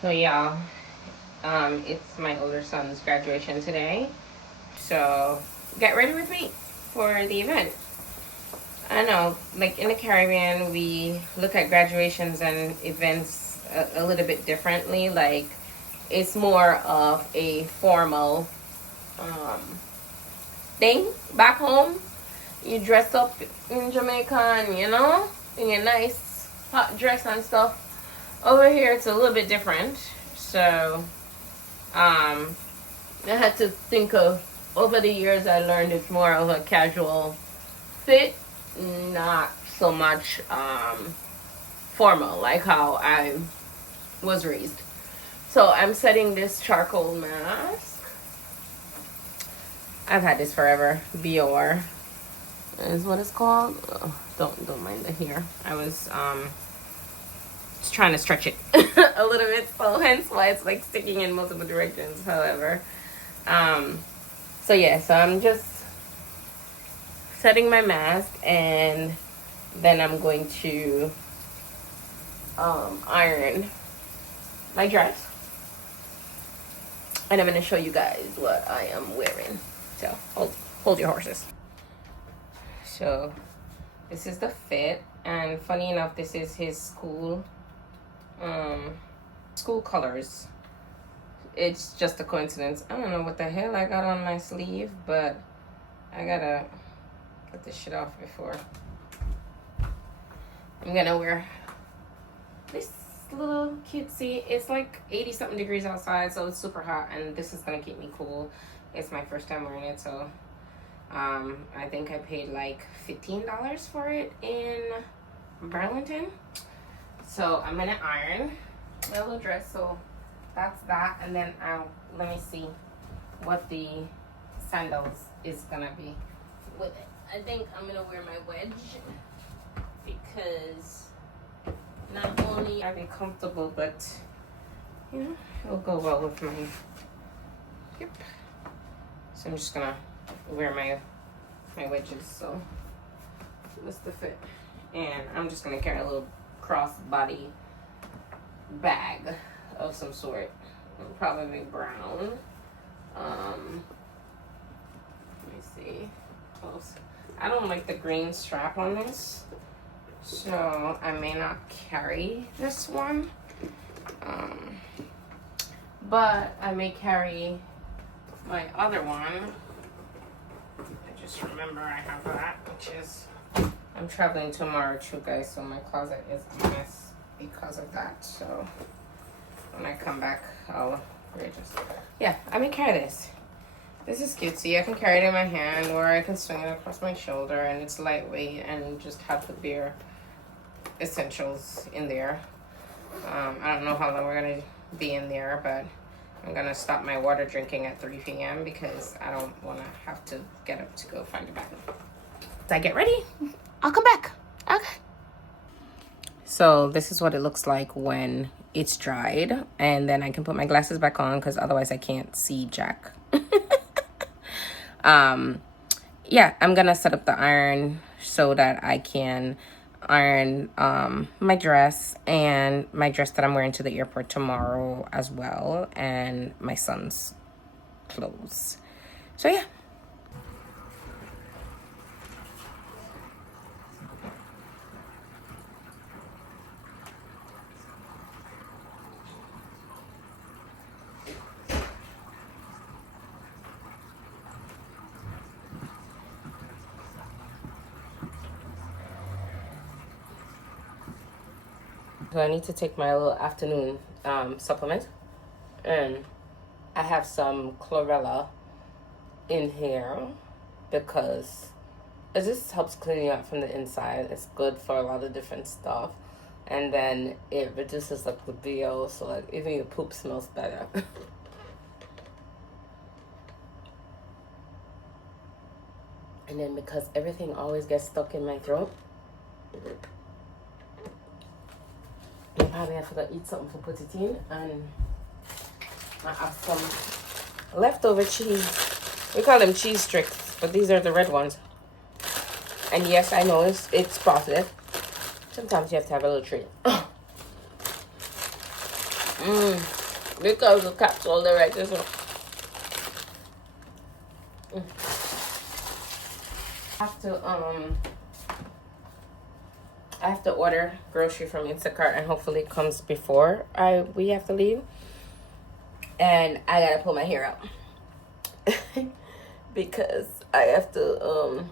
So yeah, it's my older son's graduation today. So get ready with me for the event. I know, like in the Caribbean, we look at graduations and events a little bit differently. Like it's more of a formal um, thing back home. You dress up in Jamaica and in your nice hot dress and stuff. Over here, it's a little bit different. So I had to think of, over the years, I learned it's more of a casual fit, not so much formal like how I was raised. So I'm setting this charcoal mask. I've had this forever. Bior is what it's called. Oh, don't mind the hair. I was just trying to stretch it a little bit, so hence why it's like sticking in multiple directions. However, so yeah, so I'm just setting my mask, and then I'm going to iron my dress, and I'm going to show you guys what I am wearing. So hold your horses. So this is the fit, and funny enough, this is his school colors. It's just a coincidence. I don't know what the hell I got on my sleeve, but I gotta get this shit off before. I'm gonna wear this little cutesy. It's like 80 something degrees outside, so it's super hot, and this is gonna keep me cool. It's my first time wearing it, so I think I paid like $15 for it in Burlington. So I'm gonna iron my little dress. So that's that, and then let me see what the sandals is gonna be with it. I think I'm gonna wear my wedge because not only are they comfortable, but it'll go well with my hip. So I'm just gonna wear my wedges. So that's the fit, and I'm just gonna carry a little crossbody bag of some sort. It'll probably be brown. Let me see. I don't like the green strap on this, so I may not carry this one. But I may carry my other one. I just remember I have that, which is, I'm traveling tomorrow too, guys, so my closet is a mess because of that. So when I come back, I'll readjust. Yeah, I may carry this. This is cute. See, I can carry it in my hand, or I can swing it across my shoulder, and it's lightweight and just have the bare essentials in there. I don't know how long we're gonna be in there, but I'm gonna stop my water drinking at 3 p.m. because I don't wanna have to get up to go find a bathroom. As I get ready, I'll come back. Okay. So this is what it looks like when it's dried, and then I can put my glasses back on because otherwise I can't see jack. Yeah, I'm gonna set up the iron so that I can iron my dress, and my dress that I'm wearing to the airport tomorrow as well, and my son's clothes. So yeah. So I need to take my little afternoon supplement, and I have some chlorella in here because it just helps clean you up from the inside. It's good for a lot of different stuff, and then it reduces like the BO, so like even your poop smells better. And then because everything always gets stuck in my throat, probably have to eat something to put it in, and I have some leftover cheese. We call them cheese sticks, but these are the red ones. And yes, I know it's processed. Sometimes you have to have a little treat. Because the capsule there right this one. I have to order grocery from Instacart, and hopefully it comes before we have to leave. And I gotta pull my hair out because I have to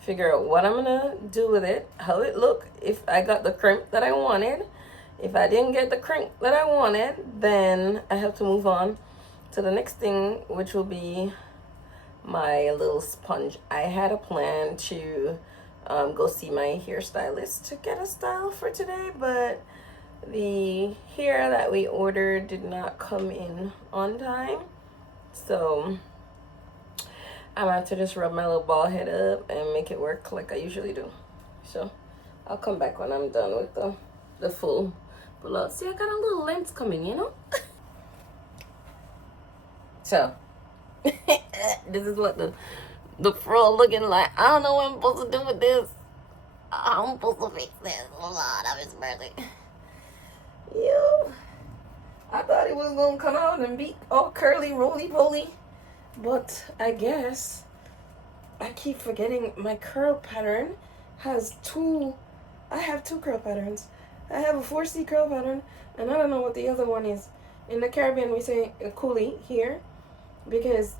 figure out what I'm gonna do with it, how it look, if I got the crimp that I wanted. If I didn't get the crimp that I wanted, then I have to move on to the next thing, which will be my little sponge. I had a plan to go see my hairstylist to get a style for today, but the hair that we ordered did not come in on time. So I'm gonna have to just rub my little bald head up and make it work like I usually do. So I'll come back when I'm done with the full blowout. See, I got a little length coming, you know? So this is what the fro looking like. I don't know what I'm supposed to do with this. I'm supposed to fix this. Oh Lord, I'm just mercy. Yeah. I thought it was gonna come out and be all curly, roly-poly. But I guess I keep forgetting my curl pattern has two. I have two curl patterns. I have a 4C curl pattern, and I don't know what the other one is. In the Caribbean, we say a coolie here, because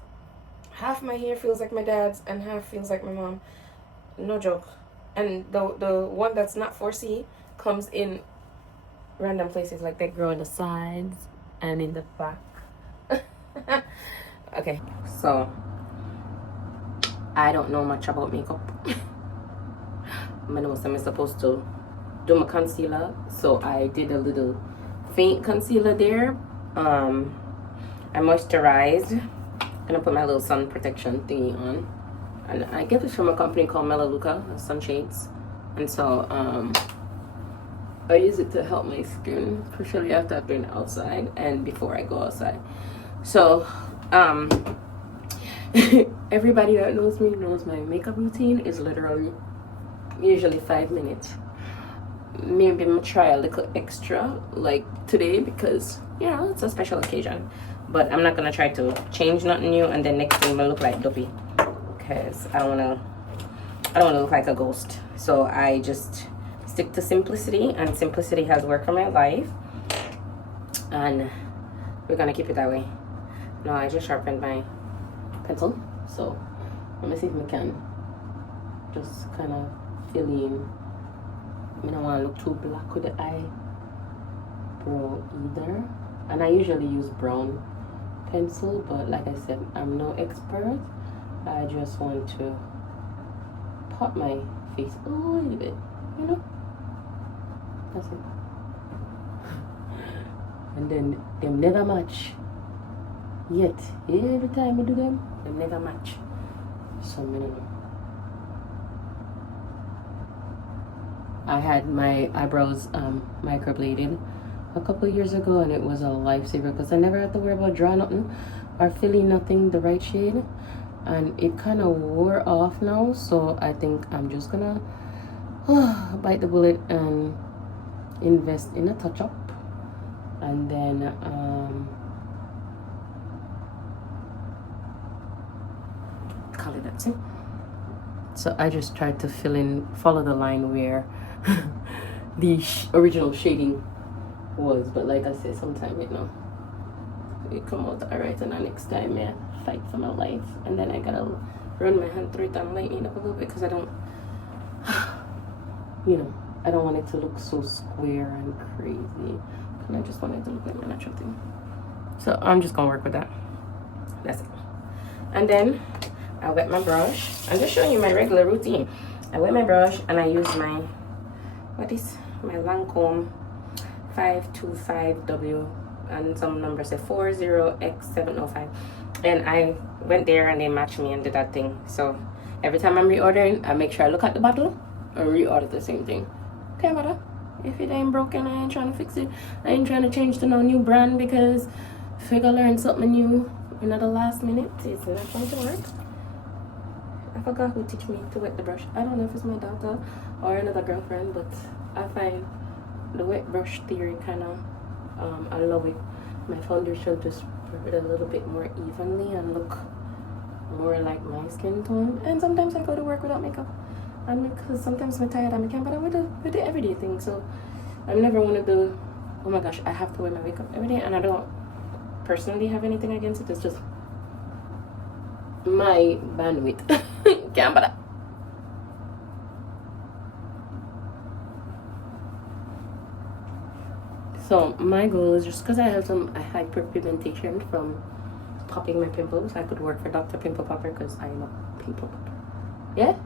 half my hair feels like my dad's and half feels like my mom. No joke. And the one that's not 4C comes in random places, like they grow in the sides and in the back. Okay, so I don't know much about makeup. I know I'm supposed to do my concealer, so I did a little faint concealer there. I moisturized. I'm gonna put my little sun protection thingy on, and I get this from a company called Melaleuca sunshades, and so I use it to help my skin, especially after I've been outside and before I go outside. So everybody that knows me knows my makeup routine is literally usually 5 minutes. Maybe I'm gonna try a little extra like today because, you know, it's a special occasion. But I'm not gonna try to change nothing new and then next thing I'm gonna look like Duppy, because I don't wanna look like a ghost. So I just stick to simplicity, and simplicity has worked for my life, and we're gonna keep it that way. Now I just sharpened my pencil, so let me see if we can just kind of fill in. I don't want to look too black with the eyebrow either, and I usually use brown pencil, but like I said, I'm no expert. I just want to pop my face a little bit, you know. That's it. And then them never match yet. Every time I do them never match. So minimum. I had my eyebrows microbladed a couple of years ago, and it was a lifesaver because I never had to worry about drawing nothing or filling nothing the right shade, and it kind of wore off now. So I think I'm just gonna bite the bullet and invest in a touch-up, and then call it that. So I just tried to follow the line where the original shading was, but like I said, sometimes it come out alright, and the next time I fight for my life, and then I gotta run my hand through it and lighten up a little bit because I don't I don't want it to look so square and crazy, and I just want it to look like my natural thing. So I'm just gonna work with that. That's it. And then I wet my brush. I'm just showing you my regular routine. I wet my brush and I use my my Lancome 525W, and some number say 40X705, and I went there and they matched me and did that thing. So every time I'm reordering, I make sure I look at the bottle and reorder the same thing. Okay, brother? If it ain't broken, I ain't trying to fix it. I ain't trying to change to no new brand because if I gotta learn something new in the last minute, it's not going to work. I forgot who teach me to wet the brush. I don't know if it's my daughter or another girlfriend, but I find the wet brush theory kind of, I love it. My foundation just spread a little bit more evenly and look more like my skin tone. And sometimes I go to work without makeup. And because sometimes I'm tired and I can't, but I with the everyday thing. So I'm never one of the, oh my gosh, I have to wear my makeup every day. And I don't personally have anything against it. It's just my bandwidth. Can't, but so my goal is just because I have some hyperpigmentation from popping my pimples. I could work for Dr. Pimple Popper because I am a pimple popper. Yeah?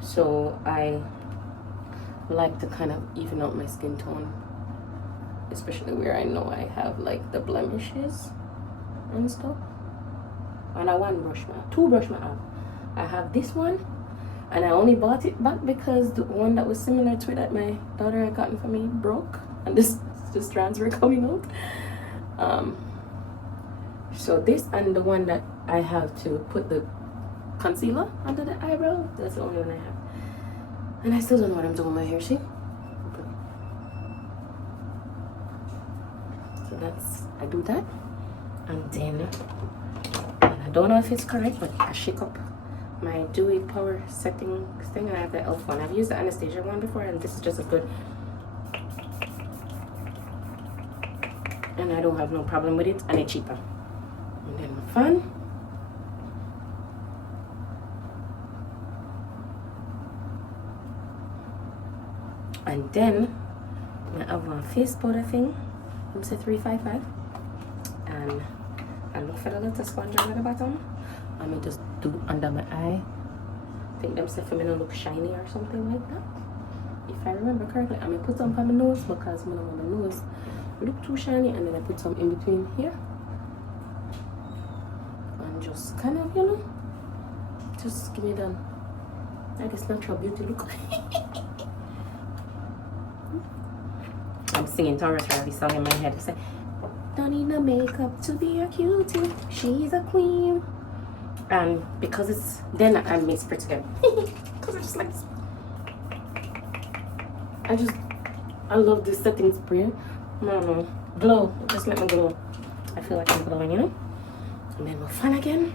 So I like to kind of even out my skin tone, especially where I know I have like the blemishes and stuff. And I two brush my have. I have this one, and I only bought it back because the one that was similar to it that my daughter had gotten for me broke, and the strands were coming out. So this and the one that I have to put the concealer under the eyebrow, that's the only one I have. And I still don't know what I'm doing with my hair, see? So I do that. And then, I don't know if it's correct, but I shake up my Dewy Power Setting thing, and I have the e.l.f. one. I've used the Anastasia one before, and this is just as good. And I don't have no problem with it, and it's cheaper. And then my fan. And then I have my face powder thing. I'm say 355. And I look for the little sponge on the bottom. I may just do under my eye. I think them say for me to look shiny or something like that. If I remember correctly, I may put some on my nose because my nose look too shiny, and then I put some in between here. And just kind of, you know, just give me the, I guess, natural beauty look. I'm singing Taurus Ravi song in my head. I say, don't need no makeup to be a cutie. She's a queen. And because it's, then I mix it together. Because I just like this. I love this setting spray. I don't know. Glow. It just makes me glow. I feel like I'm glowing, you know? And then we'll fan again.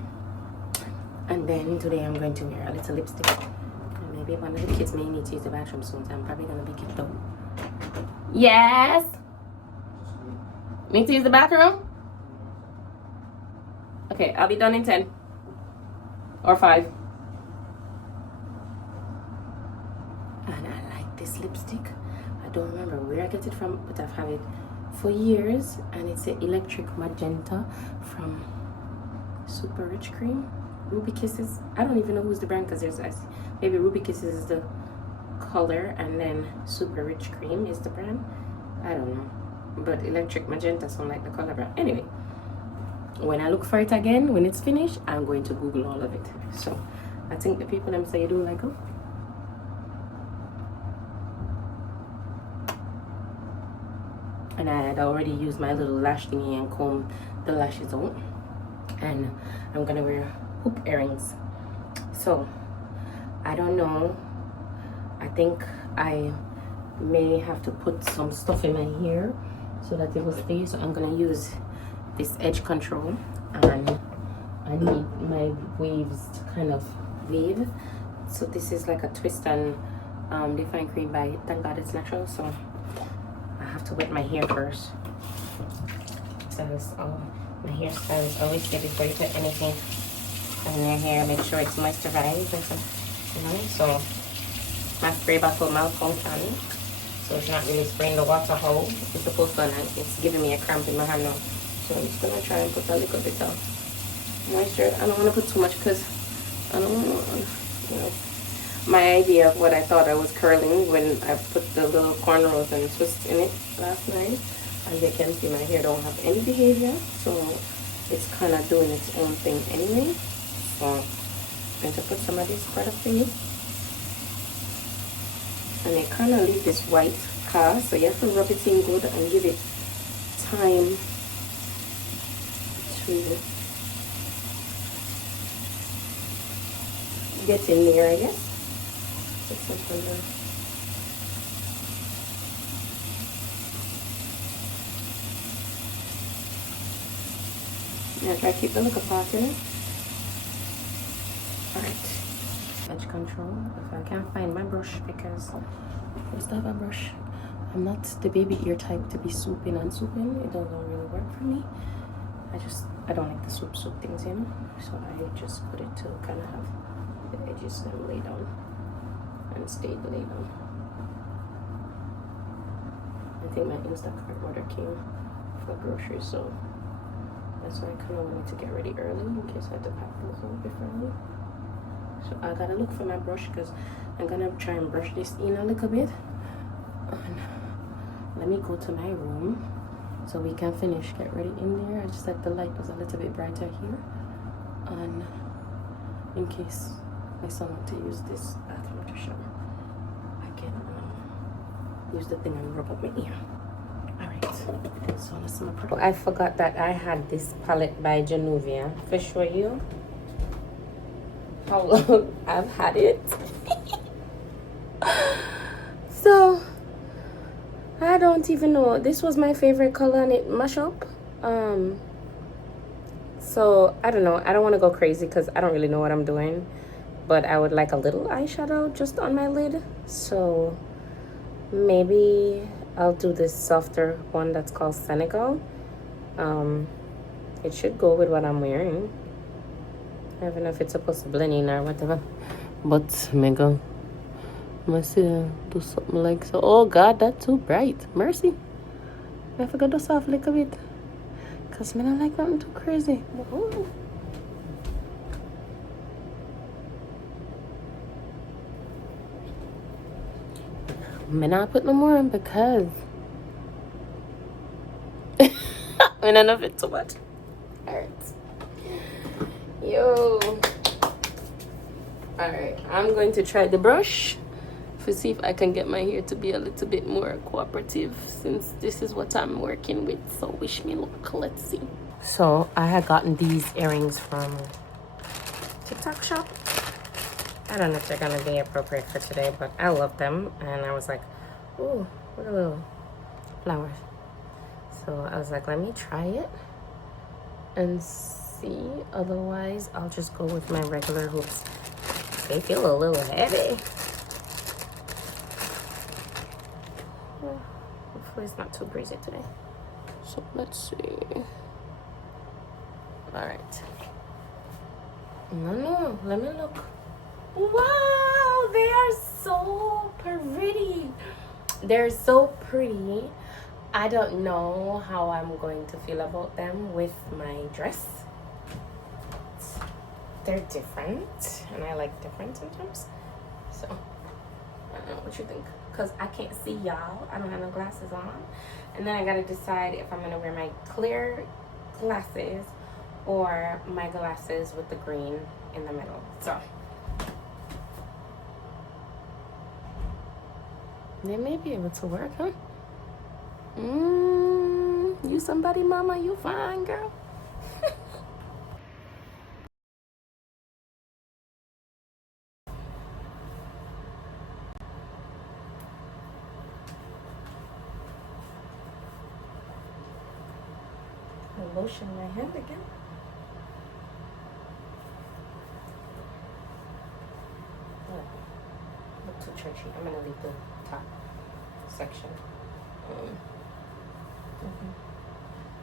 And then today I'm going to wear a little lipstick. And maybe one of the kids may need to use the bathroom soon, so I'm probably going to be kicked out. Yes? Need to use the bathroom? Okay, I'll be done in 10. Or 5. And I like this lipstick. I don't remember where I get it from, but I've had it for years. And it's an electric magenta from Super Rich Cream. Ruby Kisses. I don't even know who's the brand because there's maybe Ruby Kisses is the color and then Super Rich Cream is the brand. I don't know. But electric magenta sound like the color brand. Anyway, when I look for it again, when it's finished, I'm going to Google all of it. So I think the people them say you do like it. And I had already used my little lash thingy and comb the lashes out. And I'm gonna wear hoop earrings. So I don't know. I think I may have to put some stuff in my hair so that it will stay. So I'm gonna use this edge control, and I need my waves to kind of wave. So this is like a twist and define cream by Thank God It's Natural. So I have to wet my hair first. So my hairstylist always say before you put anything in your hair, make sure it's moisturized. You know, so my spray bottle malfunction, so it's not really spraying the water how it's supposed to, and it's giving me a cramp in my hand now. So I'm just gonna try and put a little bit of moisture. I don't want to put too much because I don't want, you know, my idea of what I thought I was curling when I put the little cornrows and twist in it last night. As you can see, my hair don't have any behavior, so it's kind of doing its own thing anyway. So I'm going to put some of this product in it, and it kind of leaves this white vodka, so you have to rub it in good and give it time to get in there, I guess. 600. Yeah, try to keep the look apart in it. Alright. Edge control. If I can't find my brush, because I used to have a brush. I'm not the baby ear type to be swooping and swooping. It doesn't really work for me. I don't like the swoop things, you know. So I just put it to kind of have the edges them lay down and stay lay down. I think my Instacart order came for groceries, so that's why I kind of wanted to get ready early in case I had to pack those out before I leave. So I gotta look for my brush because I'm gonna try and brush this in a little bit. And let me go to my room so we can finish, get ready in there. I just like the light was a little bit brighter here. And in case my son wants to use this bathroom to shower, I can use the thing and rub up my ear. Alright, so let's see my product. I forgot that I had this palette by GRWM to show you how long I've had it. So I don't even know. This was my favorite color and it mash up. So I don't know. I don't want to go crazy because I don't really know what I'm doing. But I would like a little eyeshadow just on my lid. So maybe I'll do this softer one that's called Senegal. It should go with what I'm wearing. I don't know if it's supposed to blend in or whatever. But mega. Must do something like so. Oh God, that's too bright. Mercy. I forgot to soft a little bit. Because I don't like nothing too crazy. Ooh. I'm not put no more in because I don't know if it's too much. Alright. Yo. Alright, I'm going to try the brush to see if I can get my hair to be a little bit more cooperative since this is what I'm working with. So wish me luck. Let's see. So I had gotten these earrings from TikTok shop. I don't know if they're gonna be appropriate for today, but I love them. And I was like, ooh, what a little flowers. So I was like, let me try it and see. Otherwise, I'll just go with my regular hoops. They feel a little heavy. Well, hopefully it's not too breezy today. So let's see. All right. No, let me look. Wow, they are so pretty. They're so pretty. I don't know how I'm going to feel about them with my dress. They're different, and I like different sometimes. So, I don't know what you think. Because I can't see y'all. I don't have no glasses on. And then I gotta decide if I'm gonna wear my clear glasses or my glasses with the green in the middle. So, they may be able to work, huh? You somebody, mama? You fine, girl? I'll lotion my hand again. Oh, look too churchy. I'm gonna leave the top section.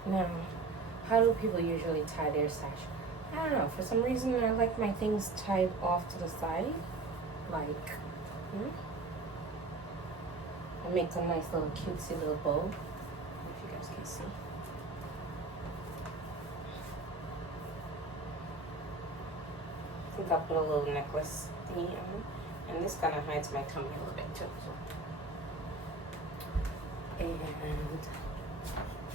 Now, how do people usually tie their sash? I don't know. For some reason, I like my things tied off to the side. Like, I make a nice little cutesy little bow. If you guys can see. I think I'll put a little necklace thingy on. And this kind of hides my tummy a little bit too. So. And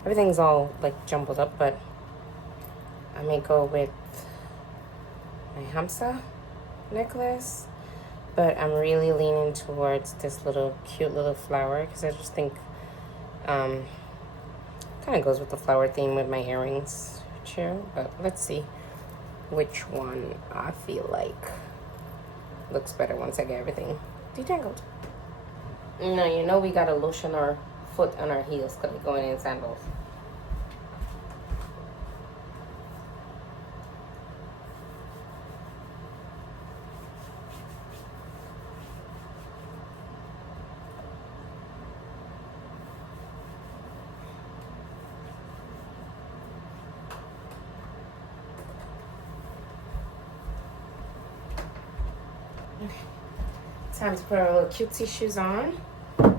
everything's all like jumbled up, but I may go with my hamsa necklace, but I'm really leaning towards this little cute little flower because I just think kind of goes with the flower theme with my earrings too. But let's see which one I feel like looks better once I get everything detangled. Now you know we gotta lotion our foot and our heels because we're going in sandals. Time to put our little cutesy shoes on. I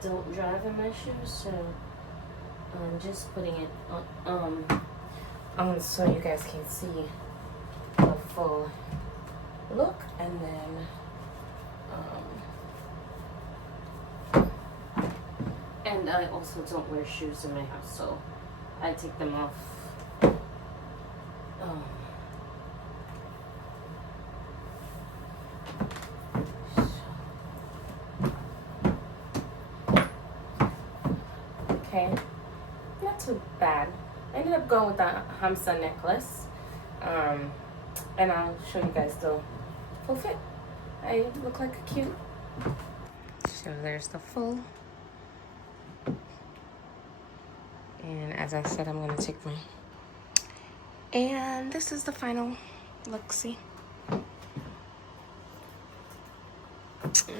don't drive in my shoes, so I'm just putting it on so you guys can see the full look, and then and I also don't wear shoes in my house, so I take them off. Okay, not too bad. I ended up going with the hamsa necklace, and I'll show you guys the full fit. I look like a cute. So there's the full. And as I said, I'm gonna take my, and this is the final look. See,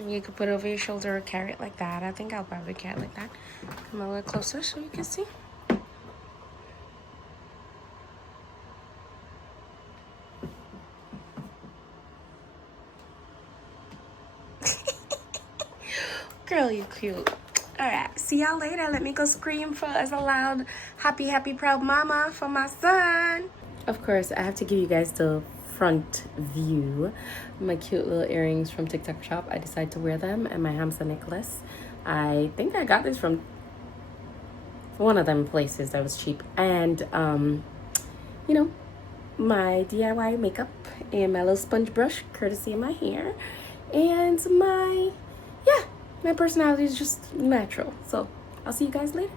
you could put it over your shoulder or carry it like that. I think I'll probably carry it like that. Come a little closer so you can see. Girl, you cute. All right, see y'all later. Let me go scream for as a loud, happy, happy, proud mama for my son. Of course, I have to give you guys the front view. My cute little earrings from TikTok shop. I decided to wear them, and my hamsa necklace. I think I got this from one of them places that was cheap. And, you know, my DIY makeup and my little sponge brush, courtesy of my hair. And my personality is just natural. So I'll see you guys later.